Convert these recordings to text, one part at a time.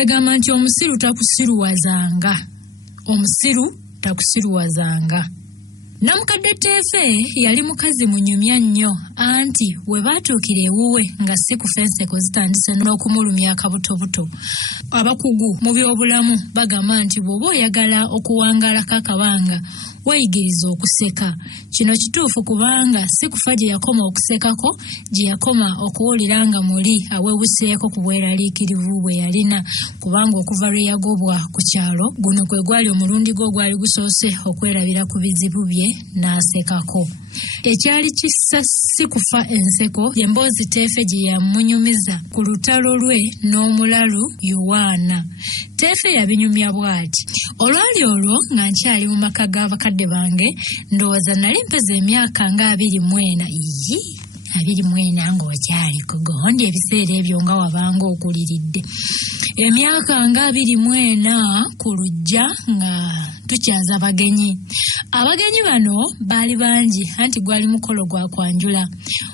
egamba nti omusiru takusiruwazanga. Namukadde Teefe yali mukazi munyumya nnyo anti we baatuukira ewuwe nga si kufa enseko zitandise n'okumulumya akabutobuto. Abakugu mu byobulamu bagamba nti bw'oba oyagala okuwangalako akabanga wayigiriza okuseka. Kino kituufu kubanga si kufa gye yakoma okusekako, gye yakoma okuwulira nga muli awewuseeko ku bweraliikirivu bwe yalina, kubanga okuva lwe yagobwa ku kyalo guno kwe gwali omulundi gwe ogwali gusoose okwerabira ku bizibu bye n'asekako. Ekyali kissa si kufa enseko y'emboozi Teefe gye yamunyumiza ku lutalo lwe n'omulalu Yowaana. Teefe yabinyumya bw'ati: olwali olwo nga nkyali mu maka g'abakadde bange, ndowooza nali mpeza emyaka nga 24. 24 ng'okyali kugondi ebiseera ebyo nga wabanga okuliridde. Emyaka nga 24 ku lujja nga tukyaza abagenyi. Abagenyi bano baali bangi anti gwali mukolo gwa kwanjula.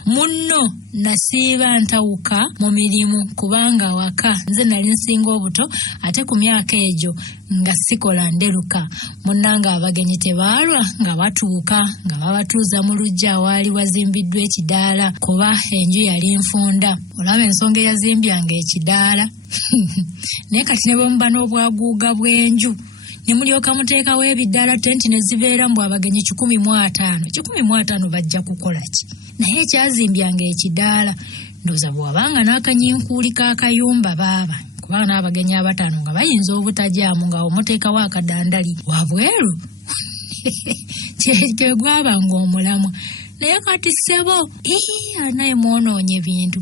Munno nasiiba ntawuka mu mirimu kubanga waka nze nali nsinga obuto ate ku myaka egyo nga sikola nderuka. Munnanga abagenyi tebaalwa nga batuuka nga babatuuza mu lujja awaali wazimbiddwa ekidaala kuba enju yali nfunda. Olaba ensonga eyazimbyanga ekidaala. Naye kati ne bwe muba n'obwaguuga bw'enju ne mulyoka muteekawo ebidaala tenti ne zibeera mbu abagenyi 15 bajja kukola ki? Naye ekyazimbyanga ekidaala ndowooza bw'abanga n'akanyinkuuli k'akayumba baaba, kubanga n'abagenyi 5 nga bayinza obutajaamu nga omuteekawo akadandali wabweru kye gwabanga omulamwa. Naye kati ssebo naye mwonoonye bintu.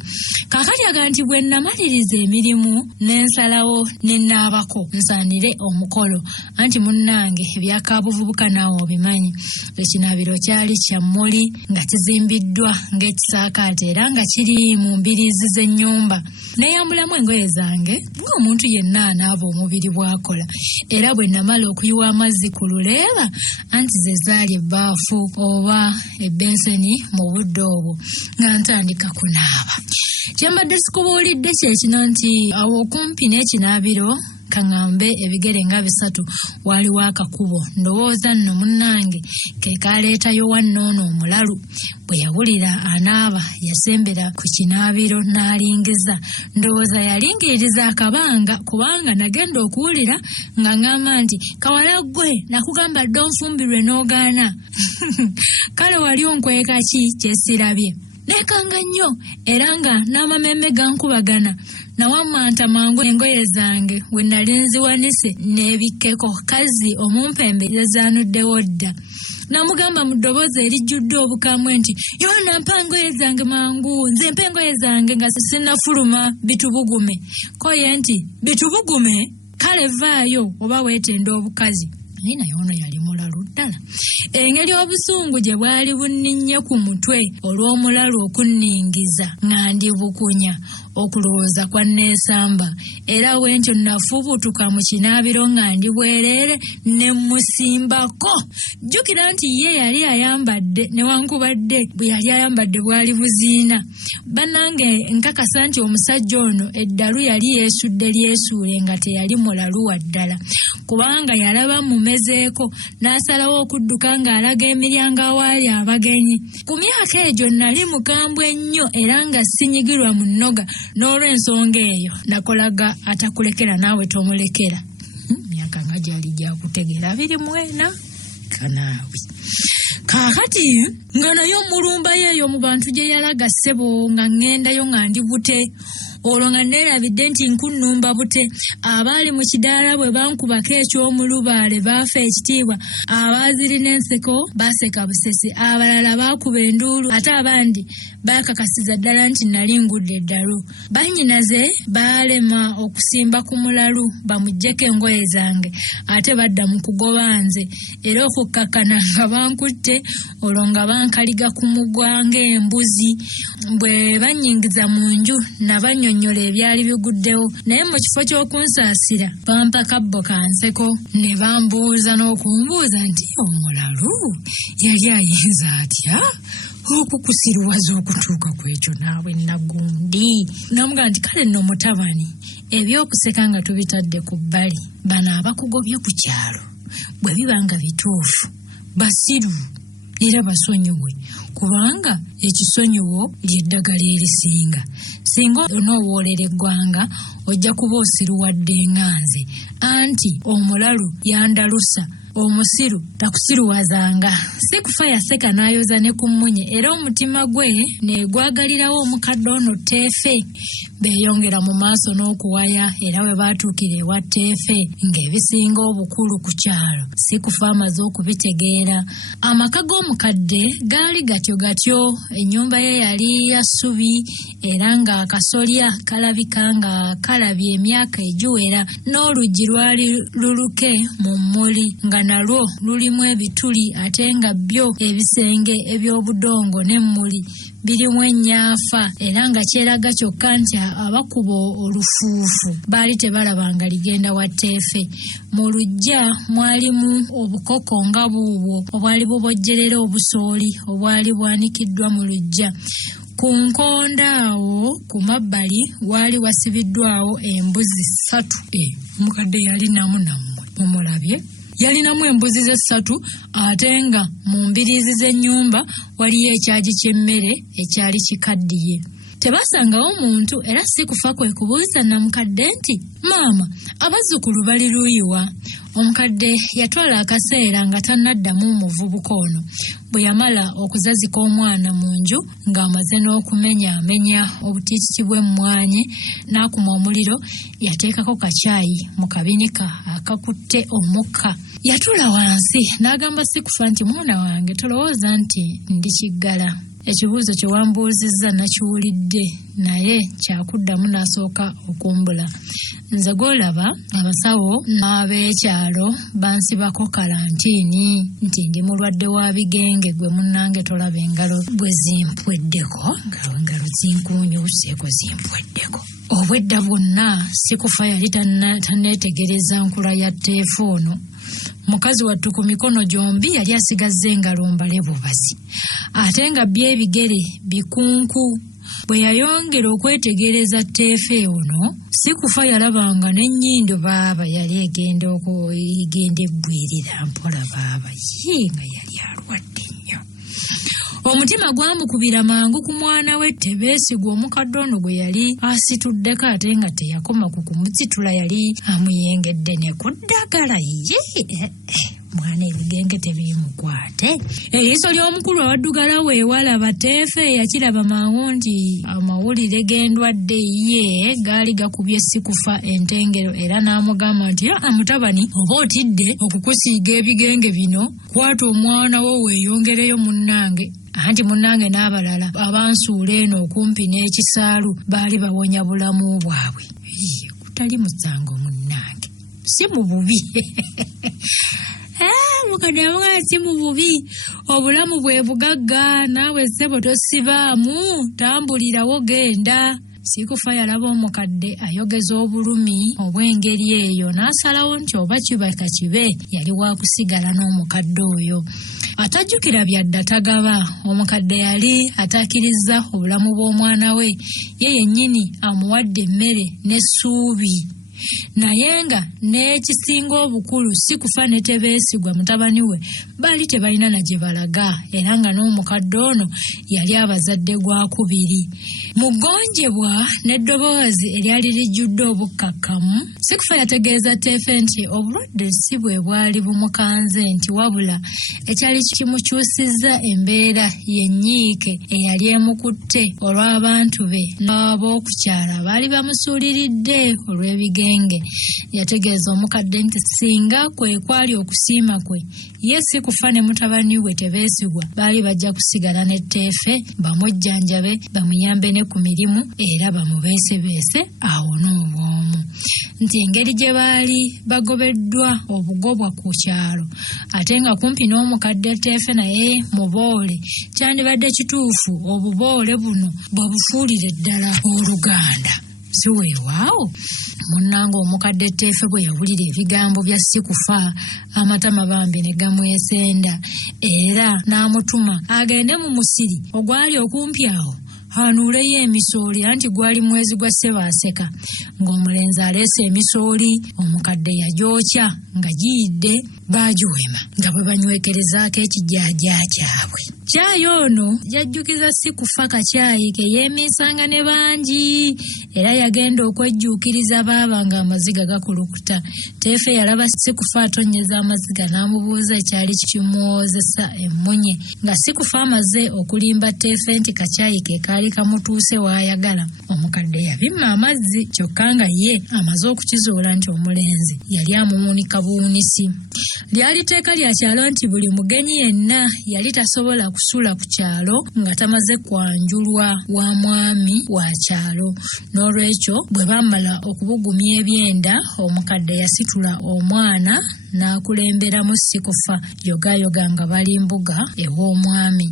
Kaakati aga nti bwe namaliriza emirimu n'ensalawo ne nnaabako nsaanire omukolo, anti munnange ebyakabuvubuka naawe obimanyi. Ekinaabiro kyali kya mmuli nga kizimbiddwa ng'ekisaakaate era nga kiri mu mbiriizi z'ennyumba. Neeyambulamu engoye zange ng'omuntu yenna anaaba omubiri bw'akola. Era bwe namala okuyiwa amazzi ku luleeba, anti ze zaali ebbaafu oba ebbenseni mu budde obwo nga ntandika kunaaba. Kyembadde sikubuulidde kye kino nti awo okumpi n'ekinaabiro kaŋŋambe ebigere nga 3 waaliwo akakubo. Ndowooza nno munnange ke kaleetayo wannoono omulalu. Bwe yawulira anaaba yasembera ku kinaabiro n'alingiza. Ndowooza yalingiririza akabanga kubanga nagenda okuwulira nga ŋŋamba nti kawala ggwe nakugamba dde onfumbirwe n'ogaana. Kale wali onkweka ki kyesirabye? Nekanga nnyo era nga n'amamemme gankubagana. Nawamanta mangu engoye zange we nali nziwanise n'ebikkeko kazi omumpembe yazaanuddewo dda. Namugamba mu ddoboozi erijjudde obukambwe nti Yoona mpa engoye zange mangu, nze mpa engoye zange nga sinnafuluma bitubugume. Koye nti bitubugume? Kale vaayo oba weetenda obukazi. Naye ono yali mulalu ddala. Engeri obusungu gye bwali bunninye ku mutwe olw'omulalu okunningiza nga ndi bukunya okulowooza kwa neesamba. Era bwentyo nafubutuka mu kinaabiro nga ndi bwereere ne musimbako. Jjukira nti ye yali ayambadde newankubadde bwe yali ayambadde bwali buziina. Bannange nkakasa nti omusajja ono eddalu yali yeesudde lyesuule nga teyali mulalu wa ddala, kubanga yalaba mumezeeko n'asalawo okudduka ng'alaga emiryango awaali abagenyi. Ku myaka egyo nali mukambwe ennyo era nga sinyigirwa mu nnoga, n'olw'ensonga eyo nakolaga atakulekera naawe tomulekera. Myaka nga gyali gyakutegeera 24 kanaawe. Kaakati nga nayo mulumba yeeyo mu bantu gye yalaga ssebo nga ŋŋendayo nga ndi bute. Olwo nga neerabidde nti nkunnumba bute. Abaali mu kidaala bwe bankubako eky'omulubaale baafa ekitiibwa. Abaazirina enseko baaseka busesi, abalala baakuba enduulu, ate abandi baakakasiza ddala nti nali ngudde eddalu. Bannyinaze baalema okusimba ku mulalu bamuggyeko engoye zange ate badda mu kugoba nze, era okukkakana nga bankutte. Olwo nga bankaliga ku mugwa ng'embuzi. Bwe bannyingiza mu nju nabanyonnyola ebyali biguddewo, naye mu kifo ky'okunsaasira bampa kabbo ka nseko ne bambuuza n'okumbuuza nti omulalu yali ayinza atya okukusiruwaza okutuuka ku ekyo naawe nagundi. Namugamba nti kale nno mutabani, ebyokuseka nga tubitadde ku bbali, bano abakugobye ku kyalo bwe biba nga bituufu basiru era basonyiwe, kubanga ekisonyiwo ly'eddagala erisinga. Singa onoowoolera eggwanga ojja kuba osiruwadde enganze, anti omulalu yandalusa, omusiru takusiruwazanga. Sikufa yaseka n'ayoza ne ku mmunye, era omutima gwe ne gwagalirawo omukadde ono Teefe. Beeyongera mu maaso n'okuwaya, era we baatuukira ewa Teefe ng'ebisinga obukulu ku kyalo Sikufa amaze okubitegeera. Amaka g'omukadde gaali gatyo gatyo, ennyumba ye yali ya ssubi era ng'akasolya kalabika nga kalabye emyaka egiwera, n'oluggi lwali luluke mu mmuli nga nalwo lulimu ebituli, ate nga byo ebisenge eby'obudongo n'emmuli birimu ennyafa, era nga kyeraga kyokka nti abakuba olufuufu baali tebalabanga ligenda wa Teefe. Mu luggya mwalimu obukoko nga buubwo obwali bubojjerera obusooli obwali bwanikiddwa mu luggya. Ku nkonda awo ku mabbali waali wasibiddwawo embuzi 3. Omukadde yalinamu nammwe mumulabye, yalinamu embuzi ze 3, ate nga mu mbiriizi z'ennyumba waliyo ekyagi ky'emmere ekyali kikaddiye. Tebasangawo muntu, era Sikufa kwe kubuuza namukadde nti, maama, abazzukulu bali luuyiwa? Omukadde yatwala akaseera nga tannaddamu muvubuka ono. Bwe yamala okuzazika omwana mu nju ng'amaze n'okumenyaamenya obutiititi bw'emmwanyi n'akuma omuliro, yateekako kacaayi mu kabinika akakutte omukka. Yatula wansi n'agamba Sikufa nti, mwana wange, tolowooza nti ndi kiggala. Ekibuuzo kye wambuuzizza nakiwulidde, naye kyakuddamu n'asooka okumbula. Nze gw'olaba abasawo n'ab'ekyalo bansibako kalantiini nti ndi mulwadde wa bigenge. Gwe munnange tolaba engalo bwe zimpweddeko, engalo zinkuunyuuseeko zimpweddeko. Obwedda bwonna Sikufa yali tanneetegereza nkula ya Teefe ono. Mukazi wattu ku mikono gyombi yali asigazze engalo mbale bubazi, ate nga by'ebigere bikunku. Bwe yayongera okwetegereza Teefe ono, Sikufa yalabanga n'ennyindo baaba yali egenda ebbwirira mpola baaba nga yali alwadde nnyo. Omutima gwamukubira mangu ku mwana we Tebeesigwa. Omukadde ono gwe yali asituddeko, ate nga teyakoma ku kumusitula, yali amuyengedde ne ku ddagala. Mwana ebigenge tebimukwate. Eriiso ly'omukulu awaddugala weewalaba Teefe yakiraba mangu nti amawulire g'endwadde ye gaali gakubye Sikufa entengero, era n'amugamba nti, mutabani, oba otidde okukusiiga ebigenge bino, kwata omwana wo weeyongereyo munnange. Anti munnange n'abalala abansuula eno okumpi n'ekisaalu baali bawonya bulamu bwabwe. Kutali musango munnange, si mu bubi. Mukadde amugamba si mu bubi, obulamu bwe bugagga, naawe ssebo tosibaamu, tambulirawo genda. Sikufa yalaba omukadde ayogeza obulumi obw'engeri eyo, n'asalawo nti oba kibaka kibe yali wa kusigala n'omukadde oyo. Atajjukira byadda tagaba, omukadde yali atakirizza obulamu bw'omwana we, ye yennyini amuwadde emmere n'essuubi. Naye nga n'ekisinga obukulu Sikufa ne Tebeesigwa mutabani we baali tebalina na gye balaga, era nga n'omukadde ono yali abazadde gwa kubiri. Mu ggonjebwa n'eddoboozi eryali lijjudde obukkakkamu, Sikufa yategeeza Teefe nti obulwadde si bwe bwali bumukanze, nti wabula ekyali kimukyusizza embeera y'ennyiike eyali emukutte olw'abantu be n'ab'okukyala baali bamusuuliridde olw'ebigenge. Yategeeza omukadde nti singa kwe kwali okusiima kwe, ye Sikufa ne mutabani we Tebeesigwa baali bajja kusigala ne Teefe bamujjanjabe, bamuyambe ne ku mirimu, era bamubeesebeese awone obwomu. Nti engeri gye baali bagobeddwa obugobwa ku kyalo, ate nga kumpi n'omukadde Teefe naye muboole, kyandibadde kituufu obuboole buno babufuulire ddala oluganda. si weewaawo munnange omukadde Teefe bwe yawulira ebigambo bya Sikufa amatama bambi ne gamwesenda era n'amutuma agende mu musiri ogwali okumpi awo anuuleyo emisooli anti gwali mwezi gwa Ssebaaseka ng'omulenzi aleese emisooli omukadde yagyokya nga giyidde baagiwema nga bwe banywekerezaako ekijjajja kyabwe. Caayi ono yajjukiza Sikufa kacaayi ke yeemiisanga ne bangi era yagenda okwejjuukiriza baaba ng'amaziga gakulukuta. Teefe yalaba Sikufa atonnyeza amaziga n'amubuuza ekyali kimuwozesa emmunye nga Sikufa amaze okulimba Teefe nti kacaayi ke kaali kamutuuse w'ayagala. Omukadde yabimma amazzi kyokka nga ye amaze okukizuula nti omulenzi yali amumuunika buwunisi. Lyali tteeka lya kyalo nti buli mugenyi yenna yali tasobola kusula ku kyalo nga tamaze kwanjulwa wa mwami wa kyalo. N'olwekyo bwe baamala okubugumya ebyenda omukadde yasitula omwana n'akulemberamu Sikufa yogayoga nga bali mbuga ew'omwami.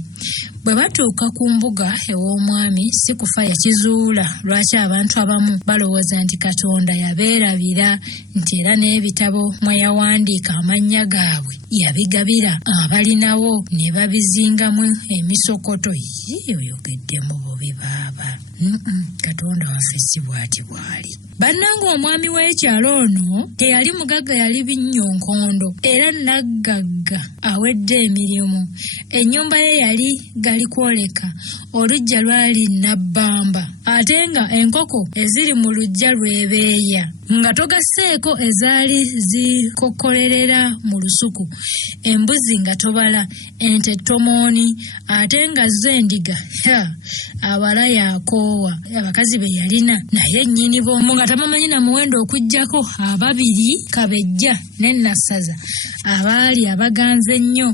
Bwe batuuka ku mbuga ew'omwami Sikufa yakizuula lwaki abantu abamu balowooza nti Katonda yabeerabira nti era n'ebitabo mwe yawandiika amannya gaabwe yabigabira abalinawo ne babizingamu emisokoto. Oyogedde mu bubi baaba. Katonda waffe si bw'ati bw'ali. Bannange omwami w'ekyalo ono teyali mugagga, yali binnyonkoondo era naggagga awedde emirimu. Ennyumba ye yali gali kwoleka, oluggya lwali nabbamba ate nga enkoko eziri mu luggya lwebeeya nga togasseeko ezaali zikokkolerera mu lusuku, embuzi nga tobala, ente tomooni ate nga z'endiga abala yakoowa. Abakazi be yalina naye nnyini bombo nga tamamanyi na muwendo okuggyako ababiri Kabejja ne Nassaza abaali abaganze ennyo.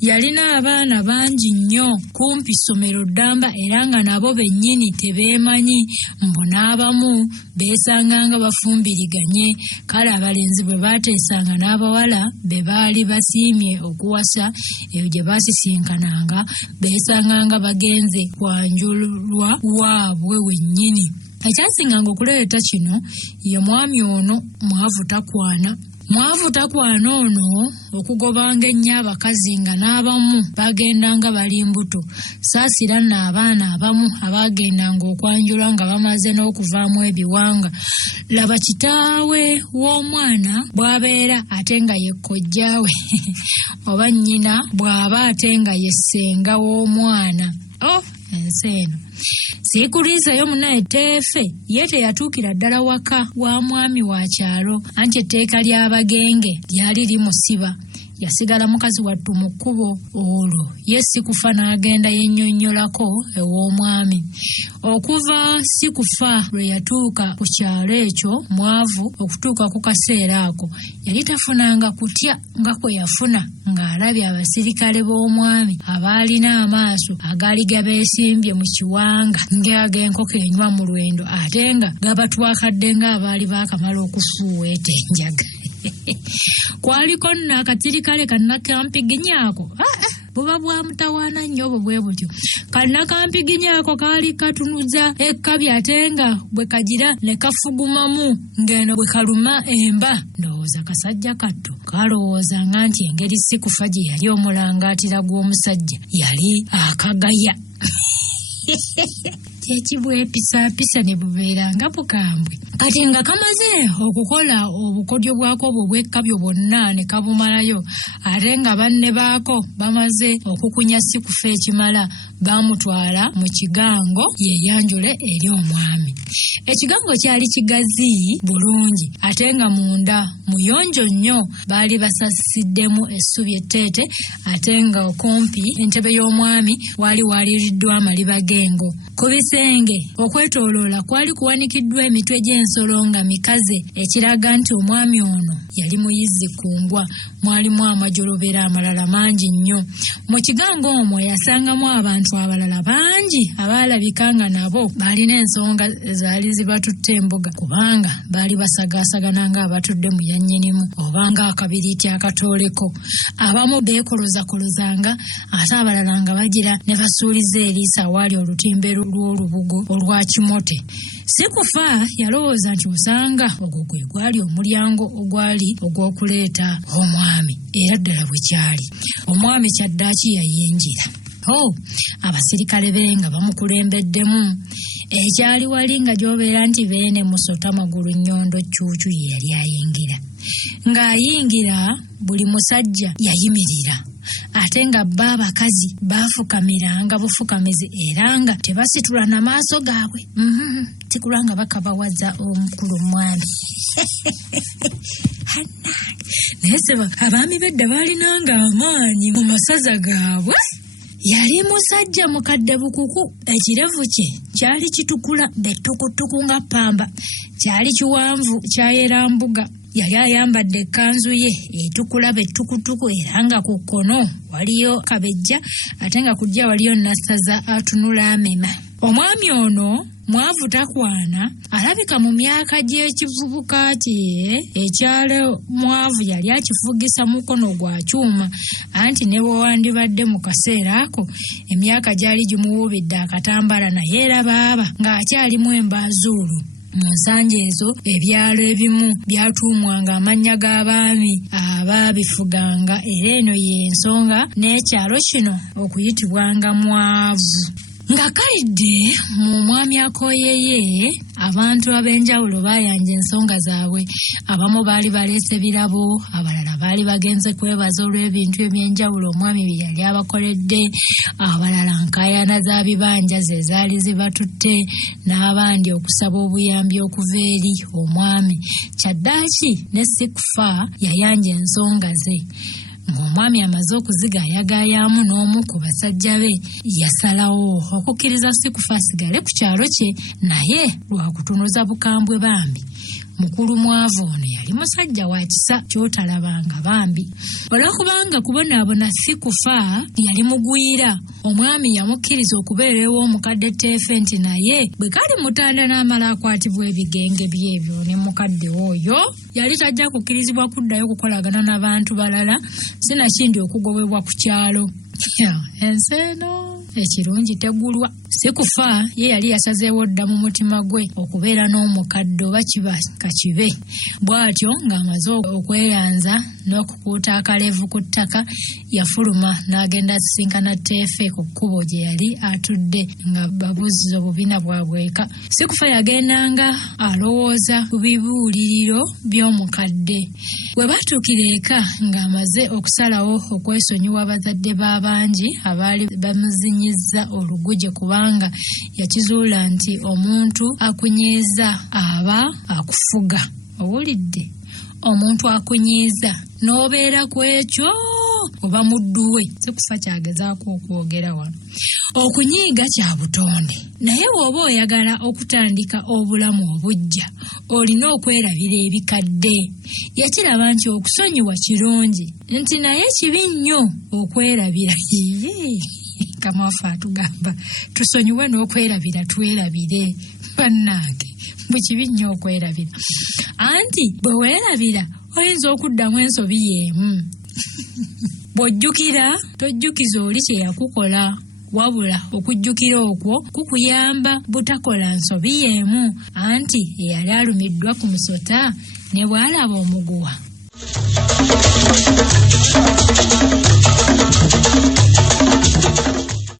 Yalina abaana bangi nnyo kumpi ssomero ddamba era nga nabo bennyini tebeemanyi, mbu n'abamu beesanganga bafumbiriganye. Kale abalenzi bwe baateesanga n'abawala be baali basiimye okuwasa eyo gye baasisinkananga beesanganga bagenze kwanjulwa waabwe wennyini. Ekyasinganga okuleeta kino ye mwami ono mwavu takwana ono okugobanga ennyo abakazi nga n'abamu bagendanga bali mbuto. Saasira nno abaana abamu abaagendanga okwanjulwa nga bamaze n'okuvaamu ebiwanga. Laba kitaawe w'omwana bw'abeera ate nga ye kkojjaawe oba nnyina bw'aba ate nga ye ssenga w'omwana. Ensi eno siikuliisayo munaye Teefe ye teyatuukira ddala waka wa mwami wa kyalo anti etteeka ly'abagenge lyali limusiba. Yasigala mukazi wattu mu kkubo olwo ye Sikufa n'agenda yennyonnyolako ew'omwami. Okuva Sikufa lwe yatuuka ku kyalo ekyo mwavu okutuuka ku kaseera ako yali tafunanga kutya nga kwe yafuna ng'alabye abasirikale b'omwami abaalina amaaso agaali gabeesimbye mu kiwanga ng'ag'enkoko enywa mu lwendo ate nga gabatwakadde ng'abaali baakamala okufuuweeta enjaga. Kwaliko nno akatirikale kannakampigginyaako buba bwa mutawaana nnyo obwo bwe butyo. Kannakampigginyaako kaali katunuza ekkabi ate nga bwe kagira ne kafugumamu ng'eno bwe kaluma emba. Ndowooza kasajja katto kalowoozanga nti engeri Sikufa gye yali omulangaatira gw'omusajja yali akagaya. Ekibwepisaapisa ne bubeeranga bukambwe. Kati nga kamaze okukola obukodyo bwako obwo bw'ekkabyo bwonna ne kabumalayo ate nga banne baako bamaze okukunya Sikufa ekimala, baamutwala mu kigango yeeyanjule eri omwami. Ekigango kyali kigazi bulungi ate nga munda muyonjo nnyo. Baali basasiddemu essubi etteete ate nga okumpi entebe y'omwami waali waaliriddwa amaliba g'engo. Ku bisenge okwetooloola kwali kuwanikiddwa emitwe gy'ensolo nga mikaze ekiraga nti omwami ono yali muyizzi kungwa. Mwalimu amajolobera amalala mangi nnyo. Mu kigango omwo yasangamu abantu abalala bangi abaalabika nga nabo baalina ensonga zaali zibatutte embuga kubanga baali basagaasagana nga abatudde mu yannyinimu oba nga akabiriiti akatooleko. Abamu beekolozakolozanga ate abalala nga bagira ne basuuliza eriisa awaali olutimbe lw'olubugo olwa Kimote. Sikufa yalowooza nti osanga ogwo gwe gwali omulyango ogwali ogw'okuleeta omwami era ddala bwe kyali. Omwami kyaddaaki yayingira. Abasirikale be nga bamukulembeddemu. Ekyali wali nga gy'obeera nti Beene Musota Magulu Nnyondo Cuucu ye yali ayingira. Ng'ayingira buli musajja yayimirira. Ate nga bba abakazi baafukamiranga bufukamizi era nga tebasitula na maaso gaabwe. Tikulanga bakabawaza omukulu mwami. Naye seba abaami bedda baalinanga amaanyi mu masaza gaabwe. Yali musajja mukadde bukuku, ekirevu kye kyali kitukula bettukutuku nga ppamba, kyali kiwanvu kyayerambuga. Yali ayambadde ekkanzu ye etukula bettukutuku era nga ku kkono waliyo kabejja ate nga kujja waliyo nassaza atunula amema. Omwami ono mwavu takwana, alabika mu myaka gy'ekivubuka kye ekyalo mwavu yali akifugisa mukono gwa kyuma, anti ne bwe wandibadde mu kaseera ako emyaka gyali gimuwubidde akatambala naye era baaba ng'akyalimu embaazuulu. Mu nsanja ezo ebyalo ebimu byatuumwanga amannya g'abaami abaabifuganga era eno y'ensonga n'ekyalo kino okuyitibwanga Mwavu. Nga kalidde mu mwami akooyeye abantu ab'enjawulo baayanja ensonga zaabwe. Abamu baali baleese birabo, abalala baali bagenze kwebaza olw'ebintu eby'enjawulo omwami bye yali abakoledde, abalala nkaayana za bibanja ze zaali zibatutte, n'abandi okusaba obuyambi okuva eri omwami. Kyaddaaki ne Sikufa yayanja ensonga ze. Ng'omwami amaze okuzigaayagaayamu n'omu ku basajja be, yasalawo okukkiriza Sikufa asigale ku kyalo kye, naye lwakutunuza bukambwe bambi. Mukulu Mwavu ono yali musajja wa kisa ky'otalabanga bambi. Olw'okubanga kubonaabona Sikufa yali mugwira, omwami yamukkiriza okubeera ew'omukadde Teefe nti naye bwe kali mutanda n'amala akwatibwa ebigenge by'ebyo ne mukadde oyo yali tajja kukkirizibwa kuddayo kukolagana n'abantu balala, sinakindi okugobebwa ku kyalo. Ensi eno ekirungi tegulwa. Sikufa ye yali yasazeewo dda mu mutima gwe okubeera n'omukadde oba kiba kakibe. Bw'atyo ng'amaze okweyanza n'okukuuta akalevu ku ttaka, yafuluma n'agenda asisinkana Teefe ku kkubo gye yali atudde nga babuuziza obubina bwabweka. Sikufa yagendanga alowooza ku bibuuliriro by'omukadde. Bwe baatuukira eka ng'amaze okusalawo okwesonyiwa abazadde b'abangi abaali bamuzinyizza oluguje kubanga yakizuula nti omuntu akunyiiza aba akufuga. Owulidde? Omuntu akunyiiza n'obeera ku ekyo oba mudduwe. Sikufa kyagezaako okwogera wano. Okunyiiga kya butonde, naye bw'oba oyagala okutandika obulamu obuggya olina okwerabira ebikadde. Yakiraba nti okusonyiwa kirungi, nti naye kibi nnyo okwerabira. Kamwafa atugamba tusonyiwe n'okwerabira twerabire. Bannange bwe kibi nnyo okwerabira, anti bwe weerabira oyinza okuddamu ensobi y'emu. Bw'ojjukira tojjukiza oli kye yakukola, wabula okujjukira okwo kukuyamba butakola nsobi y'emu, anti eyali alumiddwa ku musota ne bw'alaba omuguwa.